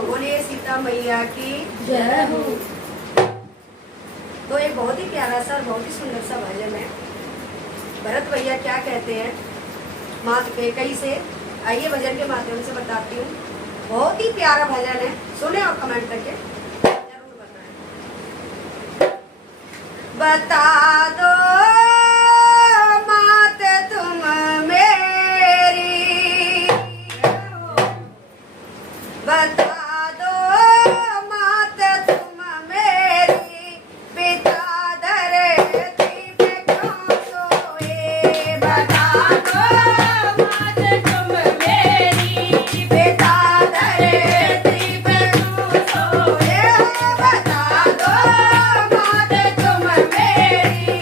बोलिए सीता मैया की जय हो। तो एक बहुत ही प्यारा सा और बहुत ही सुंदर सा भजन है। भरत भैया क्या कहते हैं मात कैकई से, आइए भजन के माध्यम से बताती हूँ। बहुत ही प्यारा भजन है, सुने और कमेंट करके जरूर बताएं। बता दो मात तुम मेरी, बता दो मात तुम मेरी, पिता धरती पे क्यों सोए। बता दो मात तुम मेरी, पिता धरती पे क्यों सोए। बता दो मात तुम मेरी,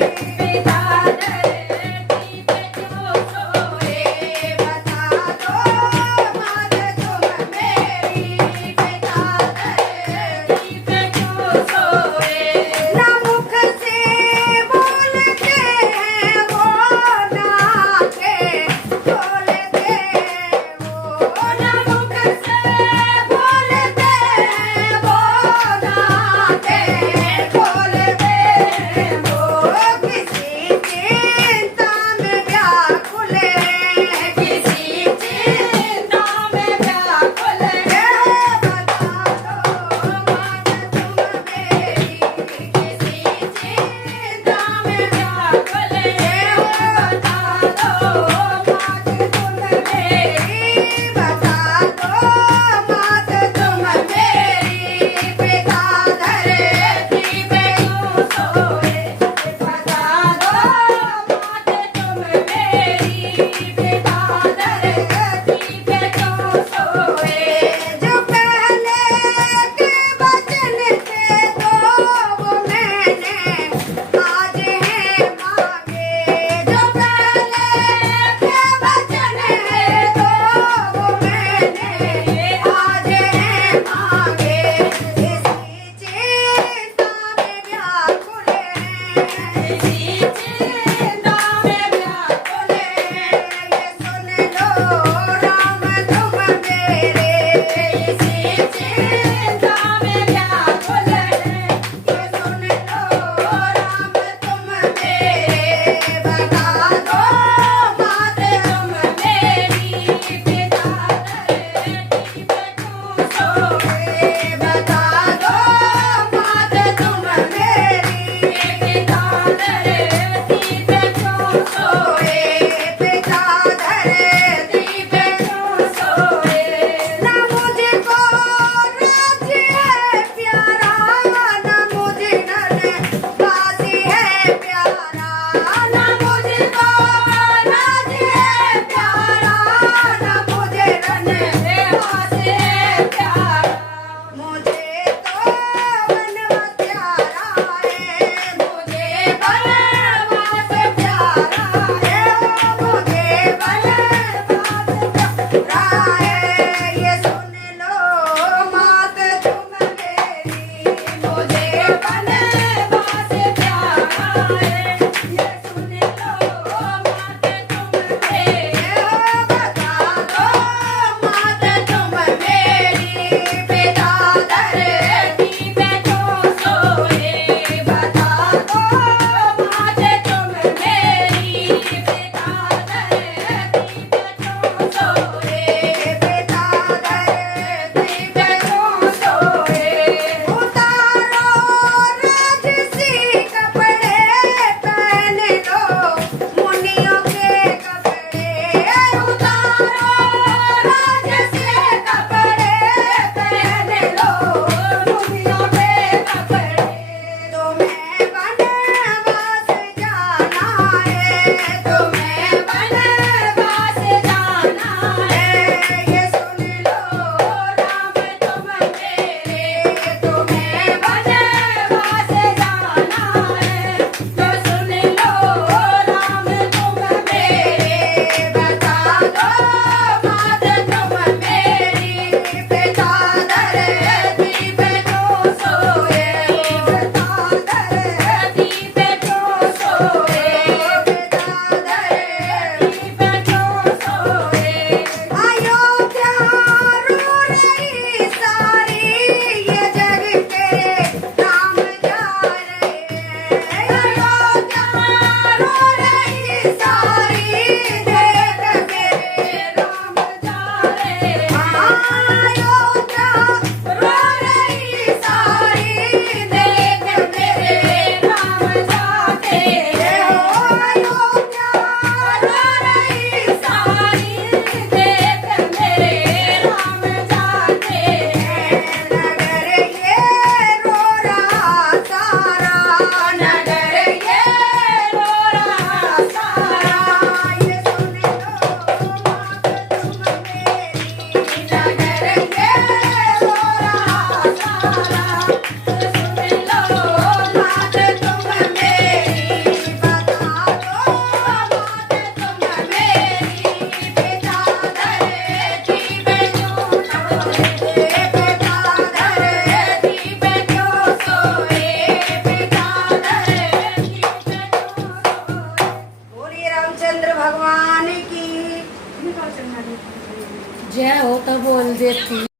जय हो तो बोल देती।